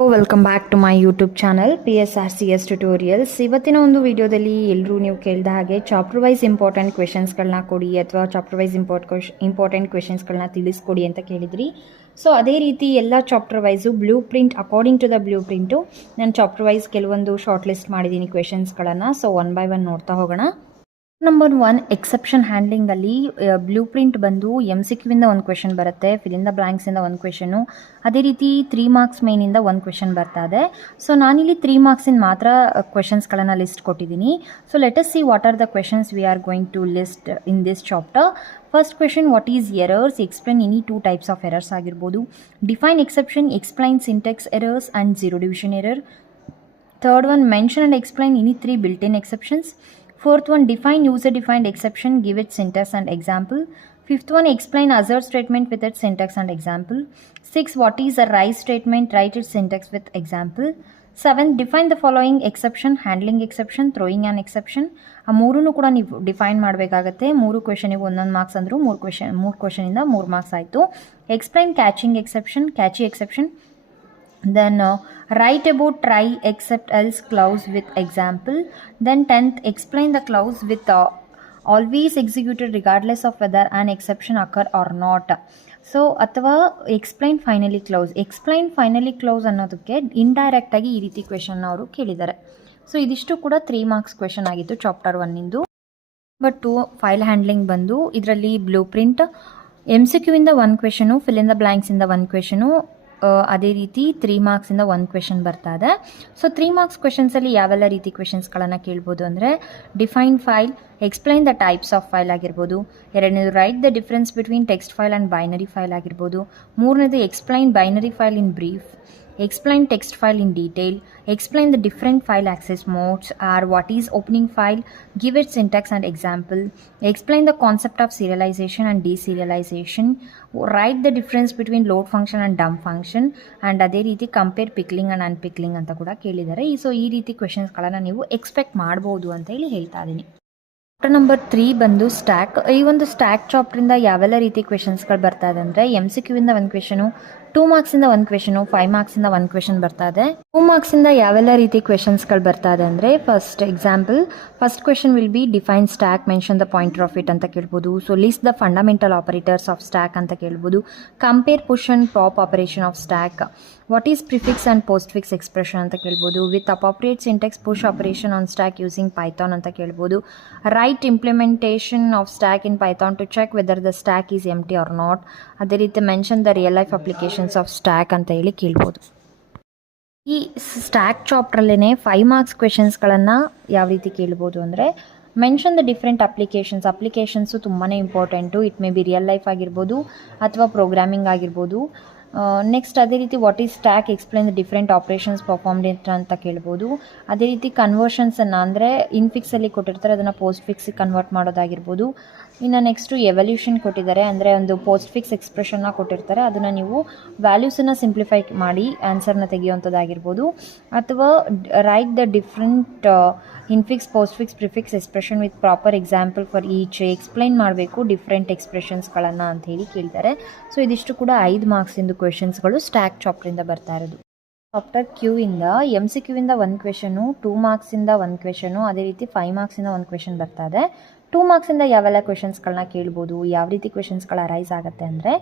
Welcome back to my YouTube channel PSRCS tutorials. ಇವತ್ತಿನ ಒಂದು ವಿಡಿಯೋದಲ್ಲಿ ಎಲ್ಲರೂ ನೀವು ಕೇಳಿದ ಹಾಗೆ ಚಾಪ್ಟರ್ ವೈಸ್ ಇಂಪಾರ್ಟೆಂಟ್ ಕ್ವೆಶನ್ಸ್ಗಳನ್ನ ಕೊಡಿ ಅಥವಾ ಚಾಪ್ಟರ್ ವೈಸ್ ಇಂಪಾರ್ಟೆಂಟ್ ಕ್ವೆಶನ್ಸ್ಗಳನ್ನ ತಿಳಿಸ್ಕೊಡಿ ಅಂತ ಕೇಳಿದ್ರಿ. ಸೊ ಅದೇ ರೀತಿ ಎಲ್ಲ chapter wise blueprint according to the blueprint ನಾನು ಚಾಪ್ಟರ್ ವೈಸ್ ಕೆಲವೊಂದು ಶಾರ್ಟ್ ಲಿಸ್ಟ್ ಮಾಡಿದ್ದೀನಿ ಕ್ವೆಶನ್ಸ್ಗಳನ್ನು. ಸೊ ಒನ್ ಬೈ ಒನ್ ನೋಡ್ತಾ ಹೋಗೋಣ. ನಂಬರ್ 1 ಎಕ್ಸೆಪ್ಷನ್ ಹ್ಯಾಂಡ್ಲಿಂಗಲ್ಲಿ ಬ್ಲೂ ಪ್ರಿಂಟ್ ಬಂದು MCQ ಇಂದ ಒಂದು ಕ್ವೆಶನ್ ಬರುತ್ತೆ, ಫಿಲ್ ಇನ್ ದ ಬ್ಲ್ಯಾಂಕ್ಸಿಂದ ಒಂದು ಕ್ವೆಶನು, ಅದೇ ರೀತಿ 3 ಮಾರ್ಕ್ಸ್ ಮೇನಿಂದ ಒಂದು ಕ್ವೆಶನ್ ಬರ್ತಾ ಇದೆ. ಸೊ ನಾನಿಲ್ಲಿ 3 ಮಾರ್ಕ್ಸಿಂದ ಮಾತ್ರ ಕ್ವೆಶನ್ಸ್ಗಳನ್ನು ಲಿಸ್ಟ್ ಕೊಟ್ಟಿದ್ದೀನಿ. So let us see what are the questions we are going to list in this chapter. First question, what is errors, explain any 2 types of errors ಆಗಿರ್ಬೋದು. Define exception, explain syntax errors and zero division error. Third one, mention and explain any 3 built-in exceptions. Fourth one, define user-defined exception, give its syntax and example. Fifth one, explain assert statement with its syntax and example. 6, what is a rise statement, write its syntax with example. 7, define the following exception, handling exception, throwing an exception. ಆ ಮೂರನ್ನು ಕೂಡ ನೀವು define ಮಾಡಬೇಕಾಗತ್ತೆ. 3 ಕ್ವೆಶನಿಗೆ 1 marks ಅಂದರು, 3 ಕ್ವೆಶನಿಂದ 3 marks ಆಯಿತು. Explain catching exception, catchy exception. Then write about try except else clause with example. Then 10th, explain the clause with always executed regardless of whether an exception occur or not. So ಅಥವಾ explain finally clause ಅನ್ನೋದಕ್ಕೆ indirect ಆಗಿ ಈ ರೀತಿ question ಅವರು ಕೇಳಿದ್ದಾರೆ. So ಇದಿಷ್ಟು ಕೂಡ 3 marks question ಆಗಿತ್ತು ಚಾಪ್ಟರ್ 1ಇಂದು. ಬಟ್ 2 ಫೈಲ್ ಹ್ಯಾಂಡ್ಲಿಂಗ್ ಬಂದು ಇದರಲ್ಲಿ ಬ್ಲೂ ಪ್ರಿಂಟ್ MCQ ಇಂದ 1 ಕ್ವೆಶನು, ಫಿಲ್ ಇನ್ ದ ಬ್ಲ್ಯಾಂಕ್ಸಿಂದ 1 ಕ್ವೆಶನು, ಅದೇ ರೀತಿ 3 ಮಾರ್ಕ್ಸಿಂದ 1 ಕ್ವೆಶನ್ ಬರ್ತಾ ಇದೆ. ಸೊ 3 ಮಾರ್ಕ್ಸ್ ಕ್ವೆಶನ್ಸಲ್ಲಿ ಯಾವೆಲ್ಲ ರೀತಿ ಕ್ವೆಶನ್ಸ್ಗಳನ್ನು ಕೇಳ್ಬೋದು ಅಂದರೆ, define file, explain the types of file ಆಗಿರ್ಬೋದು. ಎರಡನೇದು, right the difference between text file and binary file ಆಗಿರ್ಬೋದು. ಮೂರನೇದು, explain binary file in brief, explain text file in detail, explain the different file access modes or what is opening file, give its syntax and example, explain the concept of serialization and deserialization, write the difference between load function and dump function, and ಅದೇ ರೀತಿ compare pickling and ಅನ್ಪಿಕ್ಲಿಂಗ್ ಅಂತ ಕೂಡ ಕೇಳಿದ್ದಾರೆ. So ಈ ರೀತಿ ಕ್ವೆಶನ್ಸ್ಗಳನ್ನು ನೀವು expect ಮಾಡ್ಬೋದು ಅಂತ ಹೇಳಿ ಹೇಳ್ತಾ ಇದ್ದೀನಿ. ಚಾಪ್ಟರ್ ನಂಬರ್ 3 ಬಂದು ಸ್ಟ್ಯಾಕ್. ಈ ಒಂದು ಸ್ಟ್ಯಾಕ್ ಚಾಪ್ಟ್ರಿಂದ ಯಾವೆಲ್ಲ ರೀತಿ ಕ್ವೆಶನ್ಸ್ಗಳು ಬರ್ತಾ ಇದೆ ಅಂದರೆ, MCQ ಇಂದ 1 ಕ್ವೆಶನು, 2 ಮಾರ್ಕ್ಸಿಂದ 1 ಕ್ವೆಶನು, 5 ಮಾರ್ಕ್ಸಿಂದ 1 ಕ್ವೆಶನ್ ಬರ್ತಾ ಇದೆ. 2 ಮಾರ್ಕ್ಸಿಂದ ಯಾವೆಲ್ಲ ರೀತಿ ಕ್ವೆಶನ್ಸ್ಗಳು ಬರ್ತಾ ಇದೆ ಅಂದರೆ, first example, first question will be define stack, mention the pointer of it ಅಂತ ಕೇಳ್ಬೋದು. So list the fundamental operators of stack ಅಂತ ಕೇಳ್ಬೋದು. Compare push and pop operation of stack. What is prefix and postfix expression ಅಂತ ಕೇಳ್ಬೋದು. With appropriate syntax push operation on stack using Python ಅಂತ ಕೇಳ್ಬೋದು. Write implementation of stack in Python to check whether the stack is empty or not. ಅದೇ ರೀತಿ mention the real life applications of stack ಅಂತ ಹೇಳಿ ಕೇಳ್ಬೋದು. ಈ stack ಚಾಪ್ಟ್ರಲ್ಲೇ 5 marks ಕ್ವೆಶನ್ಸ್ಗಳನ್ನು ಯಾವ ರೀತಿ ಕೇಳ್ಬೋದು ಅಂದರೆ, ಮೆನ್ಷನ್ ದ ಡಿಫ್ರೆಂಟ್ ಅಪ್ಲಿಕೇಶನ್ಸು ತುಂಬಾ important. It may be real life ಆಗಿರ್ಬೋದು ಅಥವಾ ಪ್ರೋಗ್ರಾಮಿಂಗ್ ಆಗಿರ್ಬೋದು. ನೆಕ್ಸ್ಟ್ ಅದೇ ರೀತಿ what is stack, explain the different operations performed ಅಂತ ಕೇಳ್ಬೋದು. ಅದೇ ರೀತಿ ಕನ್ವರ್ಷನ್ಸನ್ನು ಅಂದರೆ ಇನ್ಫಿಕ್ಸಲ್ಲಿ ಕೊಟ್ಟಿರ್ತಾರೆ, ಅದನ್ನು ಪೋಸ್ಟ್ ಫಿಕ್ಸಿಗೆ ಕನ್ವರ್ಟ್ ಮಾಡೋದಾಗಿರ್ಬೋದು. ಇನ್ನು ನೆಕ್ಸ್ಟು ಎವಲ್ಯೂಷನ್ ಕೊಟ್ಟಿದ್ದಾರೆ, ಅಂದರೆ ಒಂದು ಪೋಸ್ಟ್ ಫಿಕ್ಸ್ ಎಕ್ಸ್ಪ್ರೆಷನ್ನ ಕೊಟ್ಟಿರ್ತಾರೆ, ಅದನ್ನು ನೀವು ವ್ಯಾಲ್ಯೂಸನ್ನು ಸಿಂಪ್ಲಿಫೈ ಮಾಡಿ ಆನ್ಸರ್ನ ತೆಗೆಯುವಂಥದ್ದಾಗಿರ್ಬೋದು. ಅಥವಾ write the different infix, postfix, prefix expression with proper example for each. Explain ಮಾಡಬೇಕು ಡಿಫ್ರೆಂಟ್ ಎಕ್ಸ್ಪ್ರೆಷನ್ಸ್ಗಳನ್ನು ಅಂತ ಹೇಳಿ ಕೇಳ್ತಾರೆ. ಸೊ ಇದಿಷ್ಟು ಕೂಡ 5 ಮಾರ್ಕ್ಸಿಂದು ಕ್ವೆಶನ್ಸ್ಗಳು ಸ್ಟ್ಯಾಕ್ ಚಾಪ್ಟ್ರಿಂದ ಬರ್ತಾ ಇರೋದು. ಚಾಪ್ಟರ್ ಕ್ಯೂ ಇಂದ MCQ ಇಂದ 1 ಕ್ವೆಶನು, 2 ಮಾರ್ಕ್ಸಿಂದ 1 ಕ್ವೆಶನು, ಅದೇ ರೀತಿ 5 ಮಾರ್ಕ್ಸಿಂದ 1 ಕ್ವೆಶನ್ ಬರ್ತಾ ಇದೆ. 2 ಮಾರ್ಕ್ಸಿಂದ ಯಾವೆಲ್ಲ ಕ್ವೆಶನ್ಸ್ಗಳನ್ನ ಕೇಳ್ಬೋದು, ಯಾವ ರೀತಿ ಕ್ವೆಶನ್ಸ್ಗಳು ಅರೈಸ್ ಆಗುತ್ತೆ ಅಂದರೆ,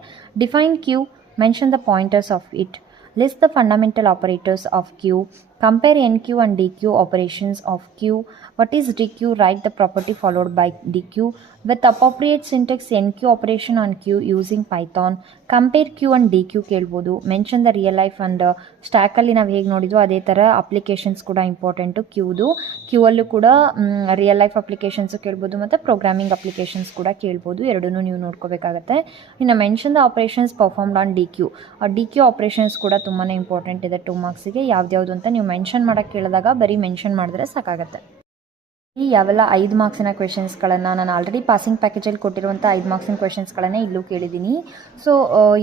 define Q, mention the pointers of it, list the fundamental operators of Q, compare NQ and DQ operations of Q. What is DQ? Write the property followed by DQ with appropriate syntax. NQ operation on Q using Python. Compare Q and DQ ಕೇಳ್ಬೋದು. Mention the real life and ಸ್ಟ್ಯಾಕಲ್ಲಿ ನಾವು ಹೇಗೆ ನೋಡಿದ್ವು ಅದೇ ಥರ applications ಕೂಡ important. ಕ್ಯೂಅಲ್ಲೂ ಕೂಡ real life applications ಕೇಳ್ಬೋದು ಮತ್ತು ಪ್ರೋಗ್ರಾಮಿಂಗ್ ಅಪ್ಲಿಕೇಶನ್ಸ್ ಕೂಡ ಕೇಳ್ಬೋದು. ಎರಡನ್ನೂ ನೀವು ನೋಡ್ಕೋಬೇಕಾಗತ್ತೆ. ಇನ್ನು mention the operations performed on DQ. DQ operations ಕೂಡ ತುಂಬಾ ಇಂಪಾರ್ಟೆಂಟ್ ಇದೆ 2 ಮಾರ್ಕ್ಸಿಗೆ. ಯಾವ್ದ್ಯಾವುದು ಅಂತ ನೀವು ಮೆನ್ಷನ್ ಮಾಡೋಕ್ಕೆ ಕೇಳಿದಾಗ ಬರೀ ಮೆನ್ಷನ್ ಮಾಡಿದ್ರೆ ಸಾಕಾಗತ್ತೆ. ಈ ಯಾವೆಲ್ಲ 5 ಮಾರ್ಕ್ಸಿನ ಕ್ವೆಶನ್ಸ್ಗಳನ್ನು ನಾನು ಆಲ್ರೆಡಿ ಪಾಸಿಂಗ್ ಪ್ಯಾಕೇಜಲ್ಲಿ ಕೊಟ್ಟಿರುವಂಥ 5 ಮಾರ್ಕ್ಸಿನ ಕ್ವೆಶನ್ಸ್ಗಳನ್ನೇ ಇಲ್ಲೂ ಕೇಳಿದ್ದೀನಿ. ಸೊ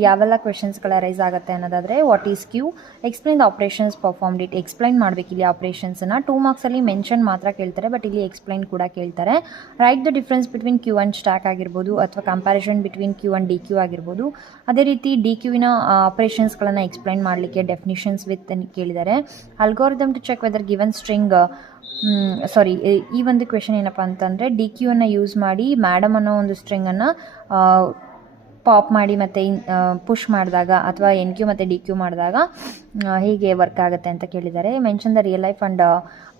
ಯಾವೆಲ್ಲ ಕ್ವೆಶನ್ಸ್ಗಳ ರೈಸ್ ಆಗುತ್ತೆ ಅನ್ನೋದಾದರೆ, what is Q, explain the operations performed it, explain ಮಾಡಬೇಕು ಇಲ್ಲಿ ಆಪ್ರೇಷನ್ಸನ್ನು. 2 ಮಾರ್ಕ್ಸಲ್ಲಿ ಮೆನ್ಷನ್ ಮಾತ್ರ ಕೇಳ್ತಾರೆ, ಬಟ್ ಇಲ್ಲಿ ಎಕ್ಸ್ಪ್ಲೈನ್ ಕೂಡ ಕೇಳ್ತಾರೆ. Write the difference between queue and stack ಆಗಿರ್ಬೋದು, ಅಥವಾ comparison between queue and dequeue ಆಗಿರ್ಬೋದು. ಅದೇ ರೀತಿ ಡಿ ಕ್ಯೂವಿನ ಆಪ್ರೇಷನ್ಸ್ಗಳನ್ನು ಎಕ್ಸ್ಪ್ಲೈನ್ ಮಾಡಲಿಕ್ಕೆ ಡೆಫಿನಿಷನ್ಸ್ ವಿತ್ ಕೇಳಿದ್ದಾರೆ. Algorithm to check whether given string ಈ ಒಂದು ಕ್ವೆಶನ್ ಏನಪ್ಪ ಅಂತಂದರೆ, ಡಿ ಕ್ಯೂವನ್ನು ಯೂಸ್ ಮಾಡಿ ಮೇಡಮ್ ಅನ್ನೋ ಒಂದು ಸ್ಟ್ರಿಂಗನ್ನು ಪಾಪ್ ಮಾಡಿ ಮತ್ತು ಪುಷ್ ಮಾಡಿದಾಗ, ಅಥವಾ ಎನ್ ಕ್ಯೂ ಮತ್ತು ಡಿ ಕ್ಯೂ ಮಾಡಿದಾಗ ಹೀಗೆ ವರ್ಕ್ ಆಗುತ್ತೆ ಅಂತ ಕೇಳಿದ್ದಾರೆ. Mention the real life and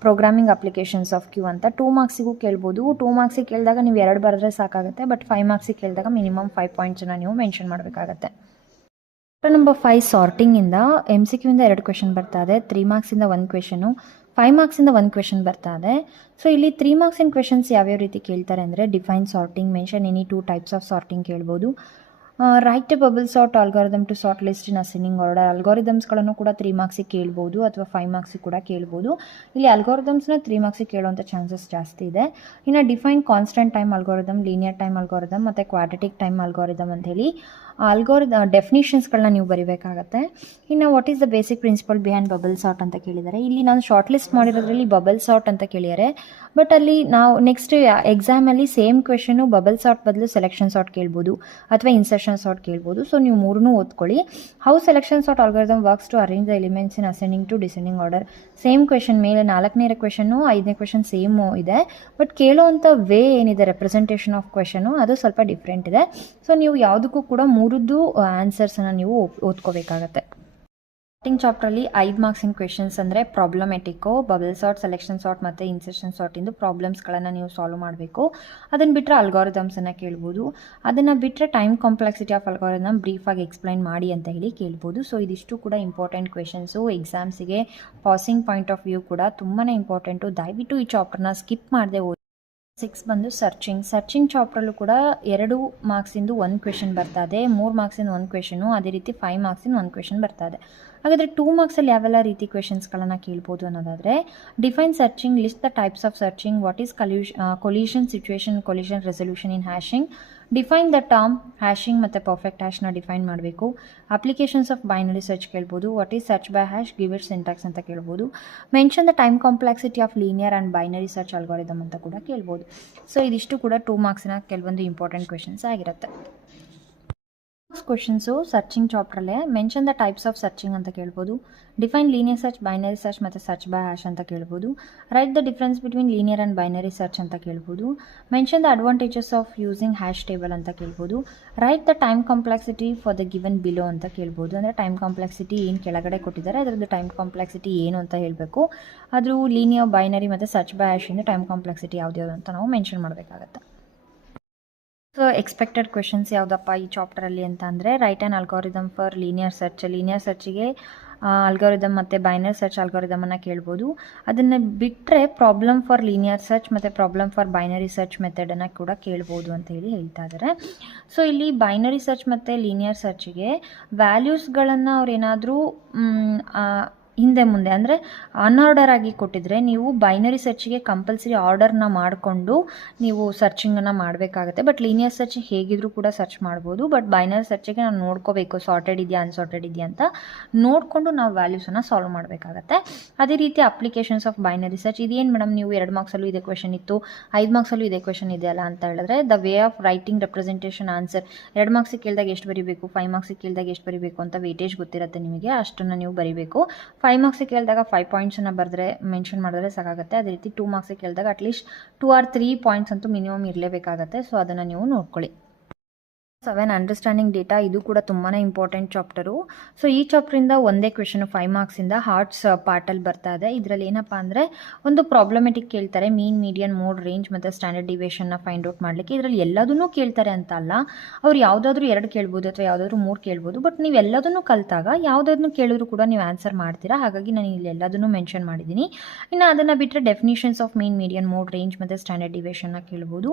programming applications of queue ಅಂತ 2 ಮಾರ್ಕ್ಸಿಗೂ ಕೇಳ್ಬೋದು. 2 ಮಾರ್ಕ್ಸಿಗೆ ಕೇಳಿದಾಗ ನೀವು 2 ಬರೆದ್ರೆ ಸಾಕಾಗುತ್ತೆ, ಬಟ್ 5 ಮಾರ್ಕ್ಸಿಗೆ ಕೇಳಿದಾಗ ಮಿನಿಮಮ್ 5 ಪಾಯಿಂಟ್ಸನ್ನು ನೀವು ಮೆನ್ಷನ್ ಮಾಡಬೇಕಾಗತ್ತೆ. ನಂಬರ್ 5 ಸಾರ್ಟಿಂಗಿಂದ MCQ ಇಂದ 2 ಕ್ವೆಶನ್ ಬರ್ತಾ ಇದೆ. 3 ಮಾರ್ಕ್ಸಿಂದ 1 ಕ್ವೆಶನು, 5 ಮಾರ್ಕ್ಸಿಂದ 1 ಕ್ವೆಶನ್ ಬರ್ತಾ ಇದೆ. ಸೊ ಇಲ್ಲಿ 3 ಮಾರ್ಕ್ಸಿನ ಕ್ವೆಶನ್ಸ್ ಯಾವ್ಯಾವ ರೀತಿ ಕೇಳ್ತಾರೆ ಅಂದರೆ, define sorting, mention any 2 types of sorting ಕೇಳ್ಬೋದು. Write a bubble sort algorithm to sort list in ascending order. ಅಲ್ಗಾರಿದಮ್ಸ್ಗಳನ್ನು ಕೂಡ 3 ಮಾರ್ಕ್ಸಿಗೆ ಕೇಳ್ಬೋದು, ಅಥವಾ 5 ಮಾರ್ಕ್ಸಿಗೆ ಕೂಡ ಕೇಳ್ಬೋದು. ಇಲ್ಲಿ ಅಲ್ಗಾರಿದಮ್ಸ್ನ 3 ಮಾರ್ಕ್ಸಿಗೆ ಕೇಳುವಂಥ ಚಾನ್ಸಸ್ ಜಾಸ್ತಿ ಇದೆ. ಇನ್ನು define constant time algorithm, linear time algorithm ಮತ್ತು ಕ್ವಾಡ್ರಾಟಿಕ್ ಟೈಮ್ ಅಲ್ಗಾರಿದಮ್ ಅಂಥೇಳಿ ಡೆಫಿನಿಷನ್ಸ್ಗಳನ್ನ ನೀವು ಬರೀಬೇಕಾಗತ್ತೆ. ಇನ್ನು what is the basic principle behind bubble sort ಅಂತ ಕೇಳಿದ್ದಾರೆ. ಇಲ್ಲಿ ನಾನು ಶಾರ್ಟ್ ಲಿಸ್ಟ್ ಮಾಡಿರೋದ್ರಲ್ಲಿ ಬಬಲ್ ಸಾರ್ಟ್ ಅಂತ ಕೇಳಿದ್ದಾರೆ, ಬಟ್ ಅಲ್ಲಿ ನಾವು ನೆಕ್ಸ್ಟ್ ಎಕ್ಸಾಮಲ್ಲಿ ಸೇಮ್ ಕ್ವೆಶನು ಬಬಲ್ ಸಾರ್ಟ್ ಬದಲು ಸೆಲೆಕ್ಷನ್ ಸಾರ್ಟ್ ಕೇಳ್ಬೋದು, ಅಥವಾ ಇನ್ಸರ್ಷನ್ ಸಾರ್ಟ್ ಕೇಳ್ಬೋದು. ಸೊ ನೀವು 3 ಓದ್ಕೊಳ್ಳಿ. How selection sort algorithm works to arrange the elements in ascending to descending order. Same question ಮೇಲೆ 4ನೇ ಕ್ವೆಶನು 5ನೇ ಕ್ವೆಶನ್ ಸೇಮು ಇದೆ, ಬಟ್ ಕೇಳೋವಂಥ ವೇ ಏನಿದೆ, ರೆಪ್ರೆಸೆಂಟೇಷನ್ ಆಫ್ ಕ್ವೆಶನು ಅದು ಸ್ವಲ್ಪ ಡಿಫ್ರೆಂಟ್ ಇದೆ. ಸೊ ನೀವು ಯಾವುದಕ್ಕೂ ಕೂಡ 3 ಆನ್ಸರ್ಸನ್ನು ನೀವು ಓದ್ಕೋಬೇಕಾಗತ್ತೆ. ಸ್ಟಾರ್ಟಿಂಗ್ ಚಾಪ್ಟ್ರಲ್ಲಿ 5 ಮಾರ್ಕ್ಸಿನ ಕ್ವೆಶನ್ಸ್ ಅಂದರೆ problematic, bubble sort, selection sort ಮತ್ತು ಇನ್ಸರ್ಷನ್ ಸಾರ್ಟಿಂದು ಪ್ರಾಬ್ಲಮ್ಸ್ಗಳನ್ನು ನೀವು ಸಾಲ್ವ್ ಮಾಡಬೇಕು. ಅದನ್ನು ಬಿಟ್ಟರೆ ಅಲ್ಗಾರಿದಮ್ಸನ್ನು ಕೇಳ್ಬೋದು. ಅದನ್ನು ಬಿಟ್ಟರೆ ಟೈಮ್ ಕಾಂಪ್ಲೆಕ್ಸಿಟಿ ಆಫ್ ಅಲ್ಗಾರಿದಮ್ ಬ್ರೀಫಾಗಿ ಎಕ್ಸ್ಪ್ಲೈನ್ ಮಾಡಿ ಅಂತ ಹೇಳಿ ಕೇಳ್ಬೋದು. ಸೊ ಇದಿಷ್ಟು ಕೂಡ ಇಂಪಾರ್ಟೆಂಟ್ ಕ್ವೆಶನ್ಸು. ಎಕ್ಸಾಮ್ಸಿಗೆ ಪಾಸಿಂಗ್ ಪಾಯಿಂಟ್ ಆಫ್ ವ್ಯೂ ಕೂಡ ತುಂಬಾ ಇಂಪಾರ್ಟೆಂಟು. ದಯವಿಟ್ಟು ಈ ಚಾಪ್ಟರ್ನ ಸ್ಕಿಪ್ ಮಾಡದೆ ಓದಿ. 6 ಬಂದು ಸರ್ಚಿಂಗ್ ಚಾಪ್ಟ್ರಲ್ಲೂ ಕೂಡ 2 ಮಾರ್ಕ್ಸಿಂದು 1 ಕ್ವೆಶನ್ ಬರ್ತಾ ಇದೆ, 3 ಮಾರ್ಕ್ಸಿಂದ 1 ಕ್ವೆಶನು, ಅದೇ ರೀತಿ 5 ಮಾರ್ಕ್ಸಿಂದ 1 ಕ್ವೆಶನ್ ಬರ್ತಾ ಇದೆ. ಹಾಗಾದರೆ 2 ಮಾರ್ಕ್ಸಲ್ಲಿ ಯಾವೆಲ್ಲ ರೀತಿ ಕ್ವೆಶನ್ಸ್ಗಳನ್ನು ಕೇಳ್ಬೋದು ಅನ್ನೋದಾದರೆ, define searching, list the types of searching, what is collision situation, collision resolution in hashing, define the term hashing ಮತ್ತು ಪರ್ಫೆಕ್ಟ್ ಹ್ಯಾಶ್ನ ಡಿಫೈನ್ ಮಾಡಬೇಕು. ಅಪ್ಲಿಕೇಶನ್ಸ್ ಆಫ್ ಬೈನರಿ ಸರ್ಚ್ ಕೇಳ್ಬೋದು. What is search by hash, give it syntax ಅಂತ ಕೇಳ್ಬೋದು. Mention the time complexity of linear and binary search algorithm ಅಂತ ಕೂಡ ಕೇಳ್ಬೋದು. So ಇದಿಷ್ಟು ಕೂಡ 2 ಮಾರ್ಕ್ಸಿನ ಕೆಲವೊಂದು ಇಂಪಾರ್ಟೆಂಟ್ ಕ್ವೆಶನ್ಸ್ ಆಗಿರುತ್ತೆ. ಕ್ವೆಶನ್ಸು ಸರ್ಚಿಂಗ್ ಚಾಪ್ಟ್ರಲ್ಲೇ mention the types of searching ಅಂತ ಕೇಳ್ಬೋದು. Define linear search, binary search ಮತ್ತು ಸರ್ಚ್ ಬೈ ಹ್ಯಾಶ್ ಅಂತ ಕೇಳ್ಬೋದು. Right the difference between linear and binary search ಅಂತ ಕೇಳ್ಬೋದು. Mention the advantages of using hash table ಅಂತ ಕೇಳ್ಬೋದು. Right the time complexity for the given below ಅಂತ ಕೇಳ್ಬೋದು. ಅಂದರೆ ಟೈಮ್ ಕಾಂಪ್ಲೆಕ್ಸಿಟಿ ಏನು ಕೆಳಗಡೆ ಕೊಟ್ಟಿದ್ದಾರೆ ಅದರದ್ದು ಟೈಮ್ ಕಾಂಪ್ಲೆಕ್ಸಿಟಿ ಏನು ಅಂತ ಹೇಳಬೇಕು. ಅದು ಲೀನಿಯರ್, ಬೈನರಿ ಮತ್ತು ಸರ್ಚ್ ಬೈ ಹ್ಯಾಶಿಂದ ಟೈಮ್ ಕಾಂಪ್ಲೆಕ್ಸಿಟಿ ಯಾವ್ದು ಅಂತ ನಾವು ಮೆನ್ಷನ್ ಮಾಡಬೇಕಾಗತ್ತೆ. ಸೊ ಎಕ್ಸ್ಪೆಕ್ಟೆಡ್ ಕ್ವೆಶನ್ಸ್ ಯಾವುದಪ್ಪ ಈ ಚಾಪ್ಟರಲ್ಲಿ ಅಂತ ಅಂದರೆ, write an algorithm for linear ಸರ್ಚಿಗೆ ಅಲ್ಗಾರಿದಮ್ ಮತ್ತು ಬೈನರಿ ಸರ್ಚ್ ಅಲ್ಗಾರಿದಮನ್ನು ಕೇಳ್ಬೋದು. ಅದನ್ನು ಬಿಟ್ಟರೆ ಪ್ರಾಬ್ಲಮ್ ಫಾರ್ ಲೀನಿಯರ್ ಸರ್ಚ್ ಮತ್ತು ಪ್ರಾಬ್ಲಮ್ ಫಾರ್ ಬೈನರಿ ಸರ್ಚ್ ಮೆಥಡನ್ನು ಕೂಡ ಕೇಳ್ಬೋದು ಅಂತ ಹೇಳಿ ಹೇಳ್ತಾ ಇದ್ದಾರೆ. ಸೊ ಇಲ್ಲಿ ಬೈನರಿ ಸರ್ಚ್ ಮತ್ತು ಲೀನಿಯರ್ ಸರ್ಚಿಗೆ ವ್ಯಾಲ್ಯೂಸ್ಗಳನ್ನು ಅವ್ರೇನಾದರೂ ಹಿಂದೆ ಮುಂದೆ ಅಂದರೆ ಅನ್ಆರ್ಡರ್ ಆಗಿ ಕೊಟ್ಟಿದ್ರೆ, ನೀವು ಬೈನರಿ ಸರ್ಚಿಗೆ ಕಂಪಲ್ಸರಿ ಆರ್ಡರ್ನ ಮಾಡಿಕೊಂಡು ನೀವು ಸರ್ಚಿಂಗನ್ನು ಮಾಡಬೇಕಾಗತ್ತೆ. ಬಟ್ ಲೀನಿಯರ್ ಸರ್ಚ್ ಹೇಗಿದ್ರೂ ಕೂಡ ಸರ್ಚ್ ಮಾಡ್ಬೋದು. ಬಟ್ ಬೈನರಿ ಸರ್ಚಿಗೆ ನಾವು ನೋಡ್ಕೋಬೇಕು, ಸಾರ್ಟೆಡ್ ಇದೆಯಾ ಅನ್ಸಾರ್ಟೆಡ್ ಇದೆಯಾ ಅಂತ ನೋಡಿಕೊಂಡು ನಾವು ವ್ಯಾಲ್ಯೂಸನ್ನು ಸಾಲ್ವ್ ಮಾಡಬೇಕಾಗತ್ತೆ. ಅದೇ ರೀತಿ ಅಪ್ಲಿಕೇಶನ್ಸ್ ಆಫ್ ಬೈನರಿ ಸರ್ಚ್, ಇದೇನು ಮೇಡಮ್ ನೀವು 2 ಮಾರ್ಕ್ಸಲ್ಲೂ ಇದೇ ಕ್ವೆಶನ್ ಇತ್ತು, 5 ಮಾರ್ಕ್ಸಲ್ಲೂ ಇದೇ ಕ್ವೆಶನ್ ಇದೆಯಲ್ಲ ಅಂತ ಹೇಳಿದ್ರೆ, the way of writing representation answer. 2 ಮಾರ್ಕ್ಸಿಗೆ ಕೇಳಿದಾಗ ಎಷ್ಟು ಬರೀಬೇಕು, 5 ಮಾರ್ಕ್ಸಿಗೆ ಕೇಳಿದಾಗ ಎಷ್ಟು ಬರೀಬೇಕು ಅಂತ ವೇಟೇಜ್ ಗೊತ್ತಿರುತ್ತೆ ನಿಮಗೆ, ಅಷ್ಟನ್ನು ನೀವು ಬರೀಬೇಕು. 5 ಮಾರ್ಕ್ಸಿಗೆ ಕೇಳಿದಾಗ 5 ಪಾಯಿಂಟ್ಸನ್ನು ಬರೆದ್ರೆ ಮೆನ್ಷನ್ ಮಾಡಿದ್ರೆ ಸಾಕಾಗುತ್ತೆ. ಅದೇ ರೀತಿ 2 ಮಾರ್ಕ್ಸಿಗೆ ಕೇಳಿದಾಗ ಅಟ್ಲೀಸ್ಟ್ 2 or 3 ಪಾಯಿಂಟ್ಸ್ ಅಂತೂ ಮಿನಿಮಮ್ ಇರಲೇಬೇಕಾಗತ್ತೆ. ಸೊ ಅದನ್ನು ನೀವು ನೋಡ್ಕೊಳ್ಳಿ. 7 ಅಂಡರ್ಸ್ಟ್ಯಾಂಡಿಂಗ್ ಡೇಟಾ, ಇದು ಕೂಡ ತುಂಬಾ ಇಂಪಾರ್ಟೆಂಟ್ ಚಾಪ್ಟರು. ಸೊ ಈ ಚಾಪ್ಟ್ರಿಂದ ಒಂದೇ ಕ್ವೆಶನು 5 ಮಾರ್ಕ್ಸಿಂದ ಹಾರ್ಟ್ಸ್ ಪಾರ್ಟಲ್ಲಿ ಬರ್ತಾ ಇದೆ. ಇದರಲ್ಲಿ ಏನಪ್ಪ ಅಂದರೆ, ಒಂದು ಪ್ರಾಬ್ಲಮೆಟಿಕ್ ಕೇಳ್ತಾರೆ, ಮೀನ್, ಮೀಡಿಯನ್, ಮೋಡ್, ರೇಂಜ್ ಮತ್ತು ಸ್ಟ್ಯಾಂಡರ್ಡ್ ಡಿವಿಯೇಷನ್ನ ಫೈಂಡ್ ಔಟ್ ಮಾಡಲಿಕ್ಕೆ. ಇದರಲ್ಲಿ ಎಲ್ಲದನ್ನೂ ಕೇಳ್ತಾರೆ ಅಂತ ಅಲ್ಲ, ಅವ್ರು ಯಾವುದಾದ್ರೂ 2 ಕೇಳ್ಬೋದು ಅಥವಾ ಯಾವುದಾದ್ರೂ 3 ಕೇಳ್ಬೋದು. ಬಟ್ ನೀವು ಎಲ್ಲದನ್ನೂ ಕಲಿತಾಗ ಯಾವುದಾದ್ರೂ ಕೇಳಿದ್ರು ಕೂಡ ನೀವು ಆನ್ಸರ್ ಮಾಡ್ತೀರಾ. ಹಾಗಾಗಿ ನಾನು ಇಲ್ಲಿ ಎಲ್ಲದನ್ನೂ ಮೆನ್ಷನ್ ಮಾಡಿದ್ದೀನಿ. ಇನ್ನು ಅದನ್ನು ಬಿಟ್ಟರೆ definitions of mean, median, mode, range ಮತ್ತು ಸ್ಟ್ಯಾಂಡರ್ಡ್ ಡಿವಿಯೇಷನ್ನ ಕೇಳ್ಬೋದು.